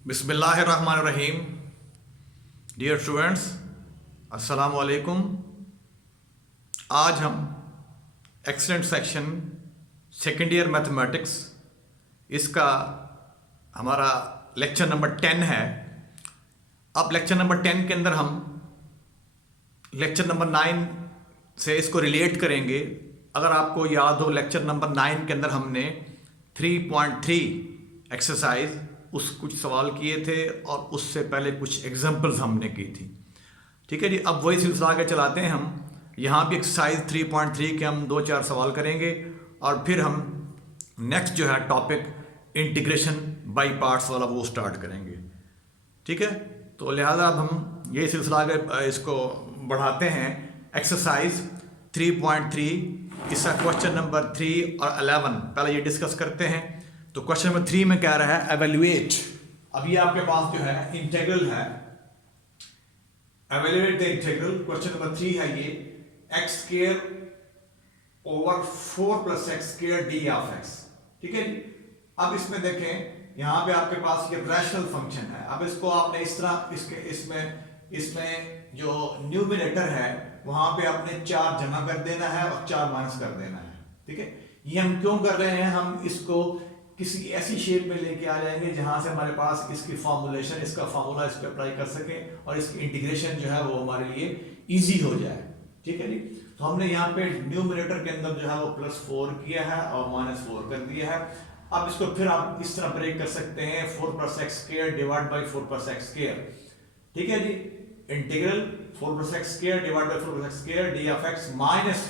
बिस्मिल्लाहिर्रहमानिर्रहीम। Dear students, अस्सलाम वालेकुम। आज हम excellent section second year mathematics, इसका हमारा लेक्चर नंबर 10 है। अब लेक्चर नंबर 10 के अंदर हम लेक्चर नंबर 9 से इसको रिलेट करेंगे। अगर आपको याद हो, लेक्चर नंबर 9 के अंदर हमने 3.3 एक्सरसाइज कुछ सवाल किए थे और उससे पहले कुछ एग्जांपल्स हमने की थी। ठीक है जी, अब वही सिलसिला आगे चलाते हैं हम। यहाँ भी एक्सरसाइज 3.3 के हम 2-4 सवाल करेंगे और फिर हम नेक्स्ट जो है टॉपिक इंटीग्रेशन बाय पार्ट्स वाला वो स्टार्ट करेंगे। ठीक है, तो लिहाजा अब हम ये सिलसिला आगे इसको बढ़ाते हैं। एक्सरसाइज 3.3 इसका क्वेश्चन नंबर 3 और 11 पहले ये डिस्कस करते हैं। तो क्वेश्चन नंबर 3 में कह रहा है एवेल्युएट। अब ये आपके पास जो है इंटीग्रल है, evaluate the integral. Question number 3 है ये x square over 4 plus x square D of x। ठीक है जी, अब इसमें देखें, यहाँ पे आपके पास ये रैशनल फंक्शन है। अब इसको आपने इस तरह इसमें जो न्यूमिनेटर है वहां पे आपने 4 जमा कर देना है और 4 माइनस कर देना है। ठीक है, ये हम क्यों कर रहे हैं? हम इसको किसी ऐसी शेप में लेके आ जाएंगे जहां से हमारे पास इसकी फॉर्मुलेशन, इसका फॉर्मूला इस पे अप्लाई कर सके और इसकी इंटीग्रेशन जो है वो हमारे लिए इजी हो जाए। ठीक है जी, तो हमने यहाँ पे न्यूमरेटर के अंदर जो है वो +4 किया है और -4 कर दिया है। अब इसको फिर आप इस तरह ब्रेक कर सकते हैं, 4 plus x square divide by 4 plus x square. ठीक है जी, integral 4 plus x square divide by 4 plus x square D of x minus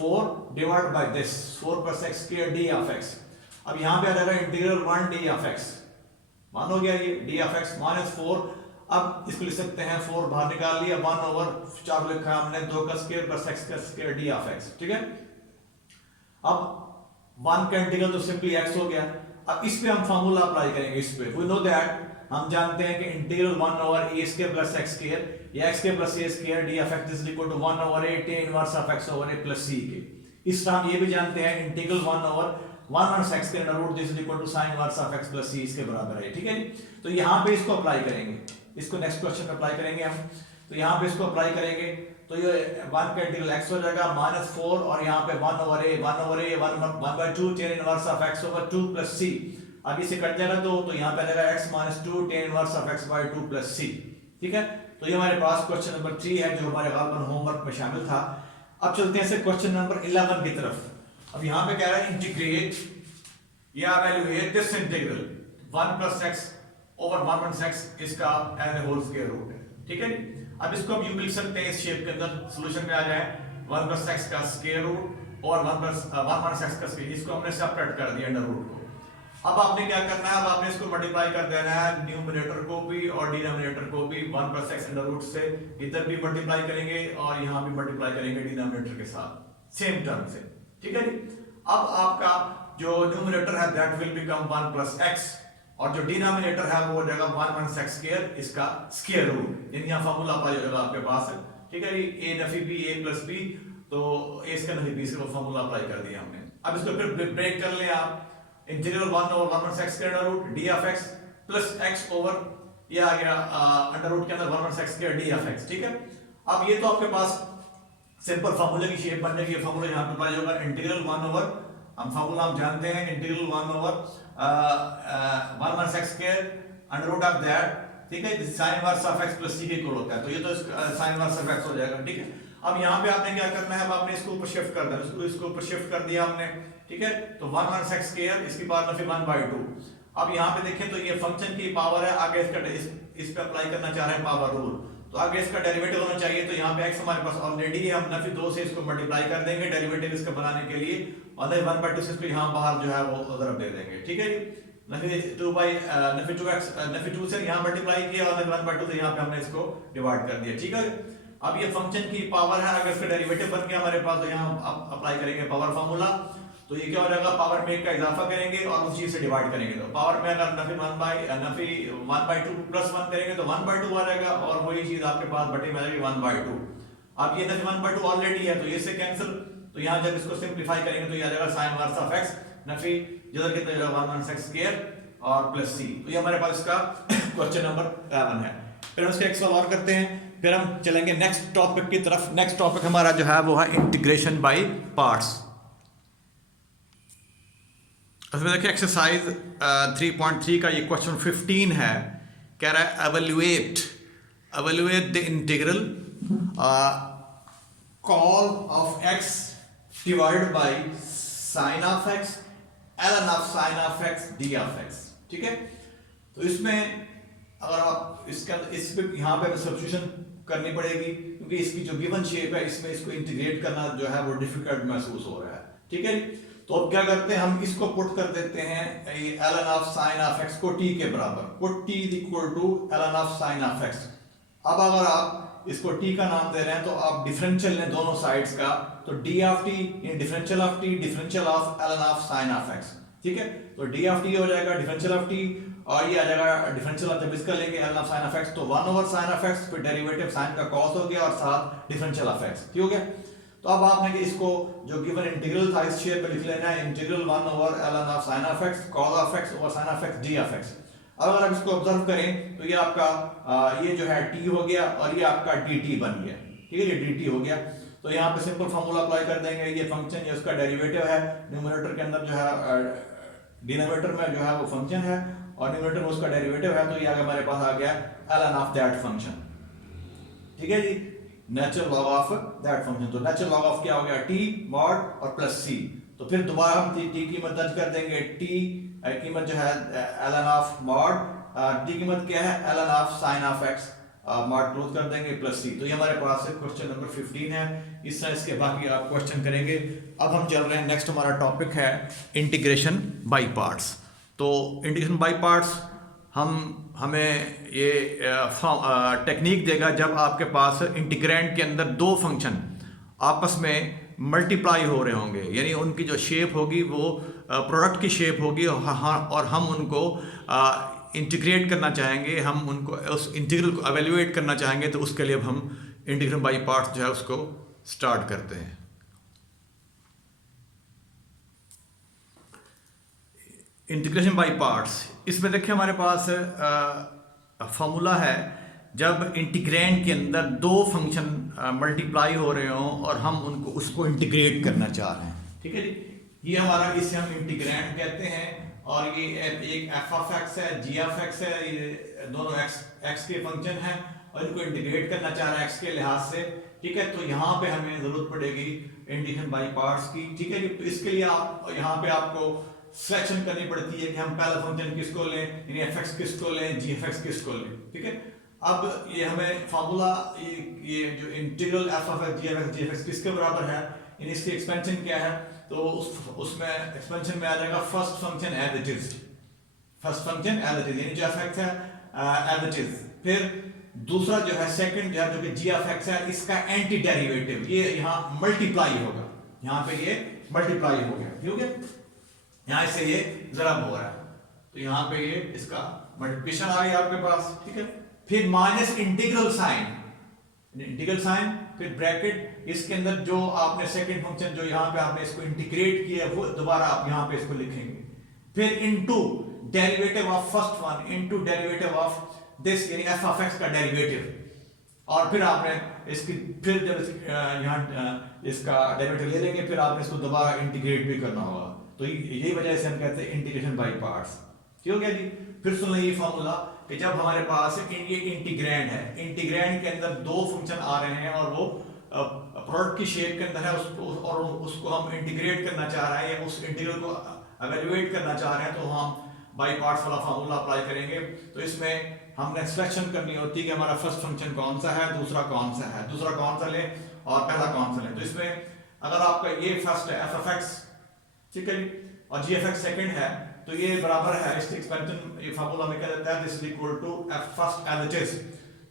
4 divide by this 4 plus x square D of x. अब यहां पे आ जाएगा इंटीग्रल 1 डी ऑफ एक्स, मान हो गया ये डी ऑफ एक्स माइनस 4। अब इसको लिख सकते हैं 4 बाहर निकाल लिया, 1 ओवर 4 लिखा है हमने 2 का स्क्वायर प्लस एक्स का स्क्वायर डी ऑफ एक्स। ठीक है, अब 1 का इंटीग्रल तो सिंपली x हो गया। अब इस पे हम फार्मूला अप्लाई करेंगे। इस पे वी नो दैट, हम जानते हैं कि integral 1 over a square plus x square या x square plus a square D of x is equal to 1 over a tan inverse of x over a plus c के। इस तरह हम ये भी जानते हैं इंटीग्रल 1 ओवर 1 माइनस x के under root this is equal to sin inverse of x plus c इसके बराबर है। ठीक है जी, तो यहाँ पे इसको अप्लाई करेंगे, इसको नेक्स्ट क्वेश्चन में अप्लाई करेंगे हम। तो यहाँ पे इसको अप्लाई करेंगे तो ये 1 का इंटीग्रल x हो जाएगा -4 और यहाँ पे 1 over a 1/2 tan inverse of x over 2 plus c। अब इसे कट जाएगा तो यहाँ पे आ जाएगा x -2 tan inverse of x by 2 plus c। ठीक है, तो ये हमारे पास क्वेश्चन नंबर 3 है जो हमारे गालबन होमवर्क में शामिल था। अब चलते हैं क्वेश्चन नंबर 11 की तरफ। अब यहाँ पे कह रहा है इंटीग्रेट या evaluate this integral 1 plus x over 1 minus x इसका as a whole square root है। ठीक है, अब इसको हम यूं भी लिख सकते हैं, इस शेप के अंदर सॉल्यूशन में आ जाए 1 प्लस x का स्क्वायर रूट और 1 माइनस x का स्क्वायर, इसको हमने सेपरेट कर दिया अंडर रूट को। अब आपने क्या करना है, अब आपने इसको मल्टीप्लाई कर देना है न्यूमरेटर को भी और डिनोमिनेटर को भी। 1 प्लस x अंडर रूट से इधर भी मल्टीप्लाई करेंगे और यहां भी मल्टीप्लाई करेंगे डिनोमिनेटर के साथ सेम टर्म से। ठीक है जी, अब आपका जो न्यूमरेटर है that will become 1 plus x और जो डिनोमिनेटर है वो हो जाएगा 1 माइनस x स्क्वायर इसका स्क्वायर रूट, यानी यहां फार्मूला अप्लाई हो जाएगा आपके पास। ठीक है जी, a Nafi b a plus b, तो a इसका नफी b से वो फार्मूला अप्लाई कर दिया हमने। अब इसको फिर ब्रेक कर ले आप, integral 1 over 1 minus x square under root d of x plus x over ये आ गया अंडर रूट के अंदर 1 minus x square D of x। ठीक है, अब ये तो आपके पास सिंपल फार्मूले की शेप बन जाएगी। ये फार्मूला यहां पे अप्लाई होगा, इंटीग्रल 1 ओवर हम जानते हैं integral 1 over 1 minus x square under root of that. ठीक है, sin inverse of x plus c के इक्वल होता है, तो ये तो sin इनवर्स ऑफ x हो जाएगा। ठीक है, अब यहाँ पे आपने क्या करना है, अब आपने इसको ऊपर शिफ्ट कर देना, इसको ऊपर शिफ्ट कर दिया हमने। ठीक है, तो 1 माइनस x स्क्वायर इसकी पावर नफी 1/2। अब यहाँ पे देखें तो ये फंक्शन की पावर है, आगे इसका इस पे अप्लाई करना चाह रहे हैं पावर रूल, तो आगे इसका डेरिवेटिव होना चाहिए। तो यहाँ पे x हमारे पास ऑलरेडी है, हम नफी 2 से इसको मल्टीप्लाई कर देंगे डेरिवेटिव इसका बनाने के लिए और 1/2 से इसको यहाँ बाहर जो है वो ज़रब दे देंगे। ठीक है जी, नफी 2 से यहाँ मल्टीप्लाई किया और 1/2 से यहाँ पे हमने इसको डिवाइड कर दिया। ठीक है, अब ये फंक्शन की पावर है, अगर इसका डेरिवेटिव बन गया हमारे पास तो यहाँ अप्लाई करेंगे पावर फार्मूला, तो ये क्या हो जाएगा, पावर में का इजाफा करेंगे और उस चीज से डिवाइड करेंगे। तो पावर में अगर नफी 1/2 प्लस 1 करेंगे तो 1/2 आ जाएगा और वही चीज आपके पास बटे में आ जाएगी 1/2। अब ये नफी 1/2 ऑलरेडी है तो ये से कैंसिल, तो यहाँ जब इसको सिंप्लीफाई करेंगे तो ये आ जाएगा sin inverse of x Nafi जिधर कितना 1 माइनस x स्क्वायर और प्लस सी। तो ये हमारे पास इसका क्वेश्चन नंबर 11 है। फिर हम इसका एक सवाल और करते हैं, फिर हम चलेंगे नेक्स्ट टॉपिक की तरफ। नेक्स्ट टॉपिक हमारा जो है वो है इंटीग्रेशन बाय पार्ट्स। उसमें देखिए एक्सरसाइज 3.3 का ये क्वेश्चन 15 है। कह रहा है evaluate the integral cos of x divided by sin of x ln of sin of x d of x। ठीक है, तो इसमें अगर आप इसके अंदर यहाँ पे सब्स्टिट्यूशन करनी पड़ेगी, क्योंकि इसकी जो गिवन शेप है इसमें इसको इंटीग्रेट करना जो है वो डिफिकल्ट महसूस हो रहा है। ठीक है, तो अब क्या करते हैं, हम इसको पुट कर देते हैं ये ln of sin of x को t के बराबर, put t is equal to ln of sin of x। अब अगर आप इसको t का नाम दे रहे हैं तो आप डिफरेंशियल लें दोनों साइड्स का, तो d of t in differential of t differential of ln of sin of x। ठीक है, तो d of t हो जाएगा डिफरेंशियल ऑफ t, और ये आ जाएगा डिफरेंशियल ऑफ, जब इसका लेंगे ln of sin of x तो 1 over sin of x, फिर डेरिवेटिव sin का cos हो गया और साथ डिफरेंशियल ऑफ x। ठीक हो गया, तो अब आपने कि इसको जो गिवन इंटीग्रल था इस शेप में लिख लेना है, integral 1 over ln of sin of x cos of x over sin of x d of x। अब अगर आप इसको ऑब्जर्व करें तो ये आपका ये जो है t हो गया और ये आपका dt बन गया। ठीक है, ये dt हो गया, तो यहाँ पे सिंपल फार्मूला अप्लाई कर देंगे। ये फंक्शन, ये उसका डेरिवेटिव है, न्यूमरेटर के अंदर जो है डिनोमिनेटर में जो है वो फंक्शन है और न्यूमरेटर में उसका डेरिवेटिव है, तो ये आगे हमारे पास आ गया ln of that फंक्शन। ठीक है जी, natural log of that function. तो नेचुरल लॉग ऑफ क्या हो गया, t mod और प्लस c। तो फिर दोबारा हम t की कीमत दर्ज कर देंगे, t कीमत जो है ln of mod, t कीमत क्या है ln of sin of x, mod close कर देंगे प्लस c। तो ये हमारे पास क्वेश्चन नंबर 15 है। इस तरह इसके बाकी आप क्वेश्चन करेंगे। अब हम चल रहे हैं, नेक्स्ट हमारा टॉपिक है इंटीग्रेशन बाय पार्ट्स। तो इंटीग्रेशन बाय पार्ट्स हमें ये टेक्निक देगा जब आपके पास इंटीग्रैंड के अंदर दो फंक्शन आपस में मल्टीप्लाई हो रहे होंगे, यानी उनकी जो शेप होगी वो प्रोडक्ट की शेप होगी, और हम उनको इंटीग्रेट करना चाहेंगे, हम उनको उस इंटीग्रल को एवेल्युएट करना चाहेंगे, तो उसके लिए अब हम इंटीग्रेशन बाय पार्ट्स जो है उसको स्टार्ट करते हैं। इंटीग्रेशन बाय पार्ट्स, इसमें देखिए हमारे पास फॉर्मूला है, जब इंटीग्रैंड के अंदर दो फंक्शन मल्टीप्लाई हो रहे हों और हम उनको उसको इंटीग्रेट करना चाह रहे हैं। ठीक है जी, ये हमारा, इसे हम इंटीग्रैंड कहते हैं, और ये एक f of x है, g of x है, ये दोनों x के फंक्शन हैं और इनको इंटीग्रेट करना चाह रहा है x के लिहाज से। ठीक है, तो यहाँ पे हमें जरूरत पड़ेगी इंटीग्रेशन बाय पार्ट्स की। ठीक है जी, इसके लिए आप यहाँ पे आपको सिलेक्शन करनी पड़ती है कि हम पहला फंक्शन किसको लें, यानी fx किसको लें, gfx किसको लें। ठीक है, अब ये हमें फार्मूला, ये जो integral f of x gfx किसके बराबर है, यानी इसकी एक्सपेंशन क्या है, तो उसमें एक्सपेंशन में आ जाएगा first function as it is, first function as it is, यानी जो fx है एज इट इज। फिर दूसरा जो है सेकंड जो है जो कि gfx है, इसका एंटी डेरिवेटिव, ये यहाँ मल्टीप्लाई होगा, यहाँ पे ये मल्टीप्लाई हो गया। ठीक है, यहाँ से ये ज़रब हो रहा है, तो यहाँ पे ये इसका मल्टीप्लिकेशन आ गया आपके पास। ठीक है, फिर minus integral sine, integral sign, फिर ब्रैकेट, इसके अंदर जो आपने सेकंड फंक्शन जो यहाँ पे आपने इसको इंटीग्रेट किया वो दोबारा आप यहाँ पे इसको लिखेंगे, फिर into derivative of first one into derivative of this, यानी f of x का डेरिवेटिव, और फिर आपने इसकी फिर जब यहाँ इसका डेरिवेटिव ले लेंगे फिर आपने इसको दोबारा इंटीग्रेट भी करना होगा। तो यही वजह से हम कहते हैं इंटीग्रेशन बाय पार्ट्स। ठीक हो गया जी, फिर सुन लीजिए फॉर्मूला कि जब हमारे पास ये इंटीग्रैंड है, इंटीग्रैंड के अंदर दो फंक्शन आ रहे हैं और वो प्रोडक्ट की शेप के अंदर है, और उसको हम इंटीग्रेट करना चाह रहे हैं या उस इंटीग्रल को एवेल्युएट करना चाह रहे हैं, तो हम बाय पार्ट्स वाला फार्मूला अप्लाई करेंगे। तो इसमें हमने सिलेक्शन करनी होती है कि हमारा फर्स्ट फंक्शन कौन सा है, दूसरा कौन सा है, दूसरा कौन सा ले और पहला कौन सा ले। तो इसमें अगर आपका ये फर्स्ट है f of x, ठीक है, और g of x सेकंड है, तो ये बराबर है इसकी एक्सपेंशन, ये फार्मूला में क्या देता है, this is equal to f first as it is,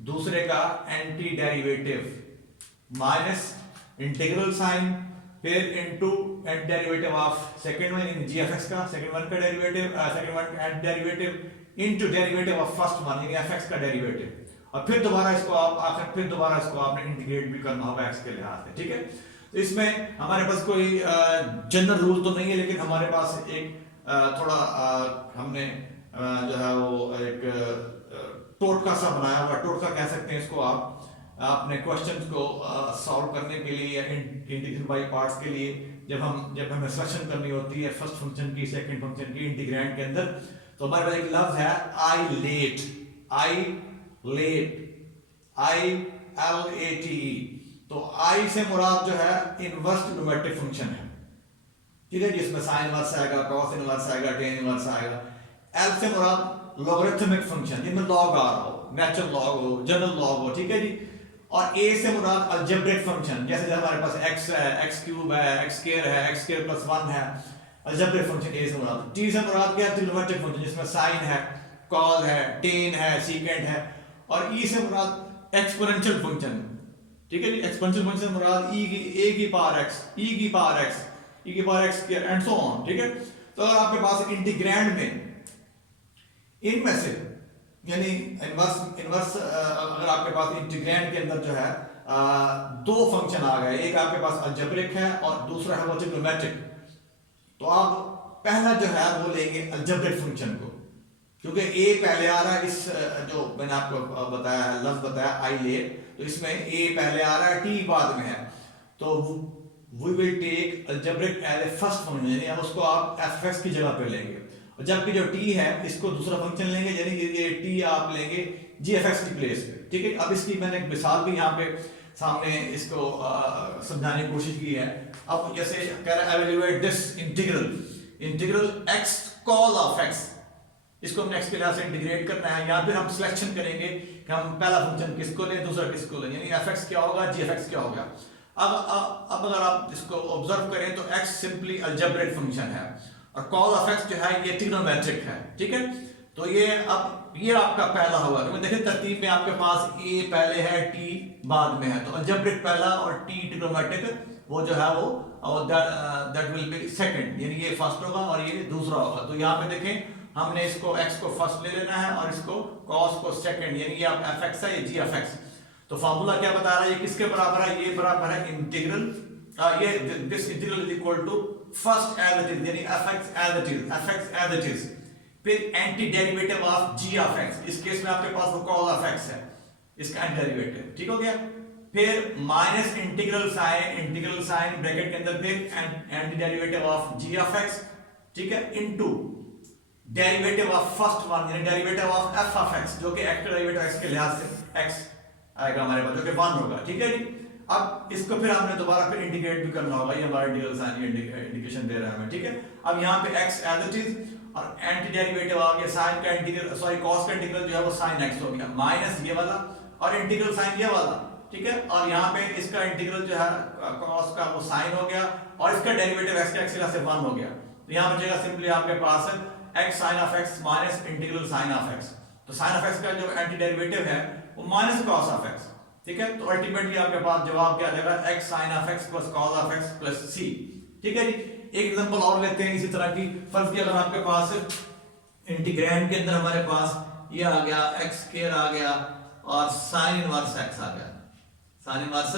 दूसरे का antiderivative minus integral sign, फिर into and derivative of second one in g of x का, सेकंड वन का डेरिवेटिव, सेकंड वन का and derivative into derivative of first one यानी fx का derivative, और फिर दोबारा इसको आप आखिर फिर दोबारा इसको आपने इंटीग्रेट भी करना होगा x के लिहाज से। ठीक है, तो इसमें हमारे पास कोई जनरल रूल तो नहीं है, लेकिन हमारे पास एक थोड़ा हमने जो है वो एक टोटका सा बनाया हुआ, टोटका कह सकते हैं इसको आप, अपने क्वेश्चंस को सॉल्व करने के लिए या इंटीग्रेशन बाय पार्ट्स के लिए जब हमें सिलेक्शन करनी होती है फर्स्ट फंक्शन की, सेकंड फंक्शन की इंटीग्रैंड के अंदर, तो हमारे पास एक लफ्ज है आई लेट, ILATE। तो आई से मुराद जो है इनवर्स ट्रिग्नोमेट्रिक फंक्शन है, ठीक है, जिसमें साइन इनवर्स आएगा, कॉस इनवर्स आएगा, टेन इनवर्स आएगा। एल से मुराद लॉगरिथमिक फंक्शन, जिनमें लॉग आ रहा हो, नेचुरल लॉग हो, जनरल लॉग हो, ठीक है जी। और ए से मुराद अलजेब्रिक फंक्शन, जैसे हमारे पास x है, x क्यूब है, x स्क्वायर है, x स्क्वायर प्लस 1 है, अलजेब्रिक फंक्शन ए से मुराद। टी से मुराद क्या है? ट्रिग्नोमेट्रिक फंक्शन, जिसमें साइन है, कॉस है, टेन है, सीकेंट है। और ई से मुराद एक्सपोनेंशियल फंक्शन, ठीक है जी। एक्सपोनेंशियल फंक्शन मुराद ए की पावर x, e की पावर x, e की power x square and so on, ठीक है। तो अगर आपके पास इंटीग्रैंड में इनमें से यानी इनवर्स अगर आपके पास इंटीग्रैंड के अंदर जो है दो फंक्शन आ गए, एक आपके पास अलजेब्रिक है और दूसरा है वो ट्रिग्नोमेट्रिक, तो आप पहला जो है वो लेंगे अलजेब्रिक फंक्शन को, क्योंकि ए पहले आ रहा है। इस जो मैंने आपको बताया है, लफ्ज बताया आई लेट, तो इसमें ए पहले आ रहा है, टी बाद में है, तो we will take algebraic as a first function, यानी उसको आप एफ की जगह पे लेंगे। और जबकि जो टी है इसको दूसरा फंक्शन लेंगे, यानी ये टी आप लेंगे जीएफएक्स की प्लेस पे, ठीक है। अब इसकी मैंने एक मिसाल भी यहाँ पे सामने इसको समझाने की कोशिश की है। अब जैसे कह रहा है evaluate this integral x cos of x, इसको हमने x के लिहाज से इंटीग्रेट करना है, या फिर हम सिलेक्शन करेंगे कि हम पहला फंक्शन किसको लें, दूसरा किसको लें, यानी fx क्या होगा, gfx क्या होगा। अब अगर आप इसको ऑब्जर्व करें तो x सिंपली अलजेब्रिक फंक्शन है और cos ऑफ x जो है ये ट्रिग्नोमेट्रिक है, ठीक है। तो ये अब ये आपका पहला होगा, तो देखिए तरतीब में आपके पास a पहले है, t बाद में है, तो अलजेब्रिक पहला और t ट्रिग्नोमेट्रिक वो जो है वो दैट विल बी सेकंड, यानी ये फर्स्ट होगा और ये दूसरा होगा। तो यहाँ पे देखें हमने इसको x को फर्स्ट ले लेना है और इसको cos को सेकंड, यानी ये आप fx है, ये gfx। तो फार्मूला क्या बता रहा है, ये किसके बराबर है, ये बराबर है इंटीग्रल, ये this integral is equal to first as it is, यानी fx एज इट इज, फिर anti derivative of g of x, इस केस में आपके पास वो cos ऑफ x है, इसका एंटी डेरिवेटिव, ठीक हो गया। फिर माइनस इंटीग्रल साइन ब्रैकेट के अंदर फिर anti derivative of g of x, ठीक है, into derivative of first one, यानी derivative of f of x, जो कि x का डेरिवेटिव x के लिहाज से x आएगा हमारे पास, जो कि 1 होगा, ठीक है जी। अब इसको फिर हमने दोबारा फिर इंटीग्रेट भी करना होगा, ये हमारा इंटीग्रल साइन इंडिकेशन दे रहा है हमें, ठीक है। अब यहाँ पे x एज इट इज और एंटी डेरिवेटिव आ गया साइन का इंटीग्रल, सॉरी cos का इंटीग्रल जो है वो sin x हो गया, माइनस ये वाला और इंटीग्रल साइन ये वाला, ठीक है। और यहाँ पे इसका इंटीग्रल जो है cos का वो sin हो गया और इसका डेरिवेटिव x के से 1 हो गया, तो यहाँ बचेगा सिंपली आपके पास x sin of x minus integral sin of x। तो sin of x का जो एंटी डेरिवेटिव है वो माइनस cos of x, ठीक है। तो अल्टीमेटली आपके पास जवाब क्या आ जाएगा, x sin of x plus cos of x plus c, ठीक है जी। एक एग्जांपल और लेते हैं इसी तरह की। फर्ज किया अगर आपके पास इंटीग्रैंड के अंदर हमारे पास ये आ गया x स्क्वायर आ गया और sin इनवर्स x आ गया, sin इनवर्स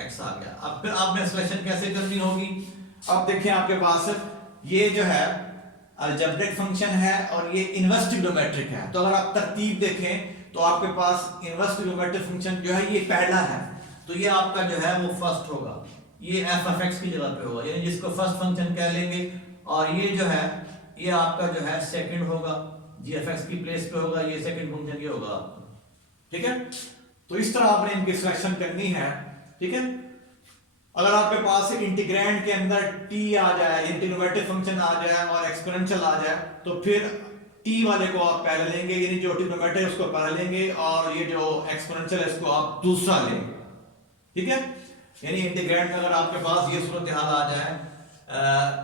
x आ गया। अब फिर आपने सिलेक्शन कैसे करनी होगी, अब देखिए आपके पास ये जो है अलजेब्रिक फंक्शन है और ये इनवर्स ट्रिग्नोमेट्रिक है। तो अगर आप तरतीब देखें तो आपके पास इनवर्स ट्रिग्नोमेट्रिक फंक्शन जो है ये पहला है, तो ये आपका जो है वो फर्स्ट होगा, ये f ऑफ x की जगह पे होगा, यानी जिसको फर्स्ट फंक्शन कह लेंगे। और ये जो है ये आपका जो है सेकंड होगा, g ऑफ x की प्लेस पे होगा, ये सेकंड फंक्शन ये होगा, ठीक है। तो इस तरह आपने इनकी सिलेक्शन करनी है, ठीक है। अगर आपके पास इंटीग्रैंड के अंदर t आ जाए, ट्रिग्नोमेट्रिक फंक्शन आ जाए और एक्सपोनेंशियल आ जाए, तो फिर t वाले को आप पहले लेंगे, यानी जो ट्रिग्नोमेट्रिक उसको पहले लेंगे और ये जो एक्सपोनेंशियल है इसको आप दूसरा लेंगे, ठीक है। यानी इंटीग्रैंड में अगर आपके पास ये सूरत हाल आ जाए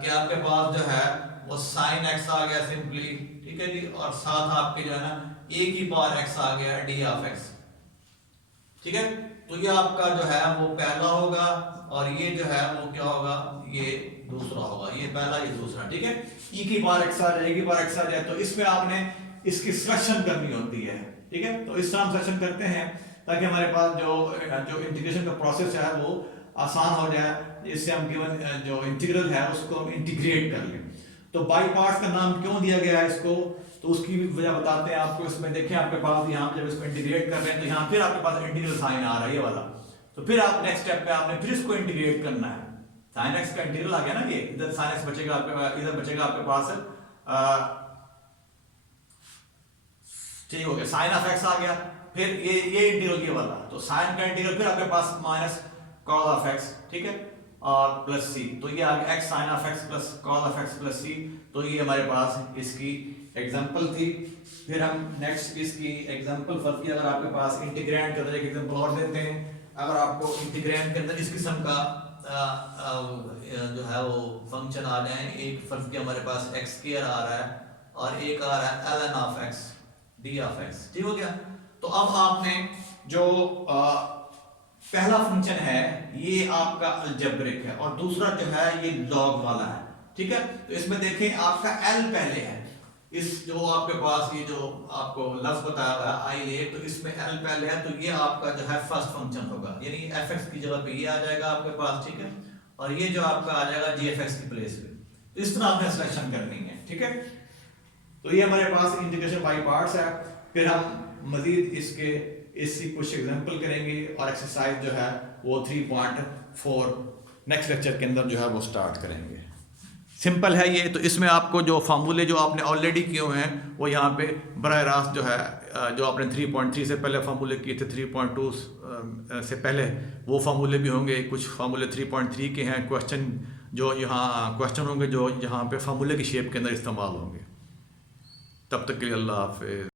कि आपके पास जो है वो sin x आ गया सिंपली, ठीक है जी, और साथ आपके जो है ना a की पावर x आ गया d ऑफ x, ठीक है। तो ये आपका जो है वो पहला होगा और ये जो है वो क्या होगा, ये दूसरा होगा, ये पहला ये दूसरा, ठीक है। e की पावर x आ जाए, e की पावर x आ जाए, तो इसमें आपने इसकी सिलेक्शन करनी होती है, ठीक है। तो इस तरह हम सिलेक्शन करते हैं ताकि हमारे पास जो इंटीग्रेशन का प्रोसेस है वो आसान हो जाए, इससे हम गिवन जो इंटीग्रल है उसको हम इंटीग्रेट कर लें। तो बाई पार्ट्स का नाम क्यों दिया गया है इसको, तो उसकी भी वजह बताते हैं आपको। इसमें देखें आपके पास यहाँ जब इसको इंटीग्रेट कर रहे हैं तो यहाँ फिर आपके पास इंटीग्रल साइन आ रहा है ये वाला, तो फिर आप नेक्स्ट स्टेप पे आपने फिर इसको इंटीग्रेट करना है। साइन एक्स का इंटीग्रल आ गया ना, ये इधर साइन एक्स बचेगा आपके, इधर बचेगा आपके पास ठीक हो गया, साइन ऑफ एक्स आ गया, फिर ये इंटीग्रल ये वाला, तो साइन का इंटीग्रल फिर आपके पास माइनस कॉस ऑफ एक्स, ठीक है, और प्लस सी, तो ये आ गया x sine of x plus cos of x plus c. तो ये हमारे पास इसकी एग्जांपल थी। फिर हम नेक्स्ट इसकी एग्जांपल फर्स्ट की, अगर आपके पास इंटीग्रैंड के अंदर एक एग्जांपल और देते हैं। अगर आपको इंटीग्रैंड के अंदर इस किस्म का जो है वो फंक्शन आ जाए, एक फर्स्ट के हमारे पास एक्स स्क्वायर आ रहा है और एक आ रहा है ln of x D of x, ठीक हो गया। तो अब आपने जो पहला फंक्शन है ये आपका अलजेब्रिक है और दूसरा जो है ये लॉग वाला है, ठीक है। तो इसमें देखें आपका एल पहले है, इस जो आपके पास ये जो आपको लफ्ज बताया हुआ है आई ले, तो इसमें एल पहले है, तो ये आपका जो है फर्स्ट फंक्शन होगा, यानी एफ एक्स की जगह पे ये आ जाएगा आपके पास, ठीक है, और ये जो आपका आ जाएगा जी एफ एक्स की प्लेस पे। तो इस तरह आपने सिलेक्शन करनी है, ठीक है। तो ये हमारे पास इंटीग्रेशन बाय पार्ट्स है। फिर हम मजीद इसके इसी कुछ एग्जांपल करेंगे और एक्सरसाइज जो है वो 3.4 नेक्स्ट लेक्चर के अंदर जो है वो स्टार्ट करेंगे। सिंपल है ये, तो इसमें आपको जो फार्मूले जो आपने ऑलरेडी किए हुए हैं वो यहाँ पे बराह रास्त जो है जो आपने 3.3 से पहले फार्मूले किए थे, 3.2 से पहले वो फार्मूले भी होंगे, कुछ फार्मूले 3.3 के हैं, क्वेश्चन जो यहाँ क्वेश्चन होंगे जो यहाँ पे फार्मूले की शेप के अंदर इस्तेमाल होंगे। तब तक के लिए अल्लाह हाफिज़।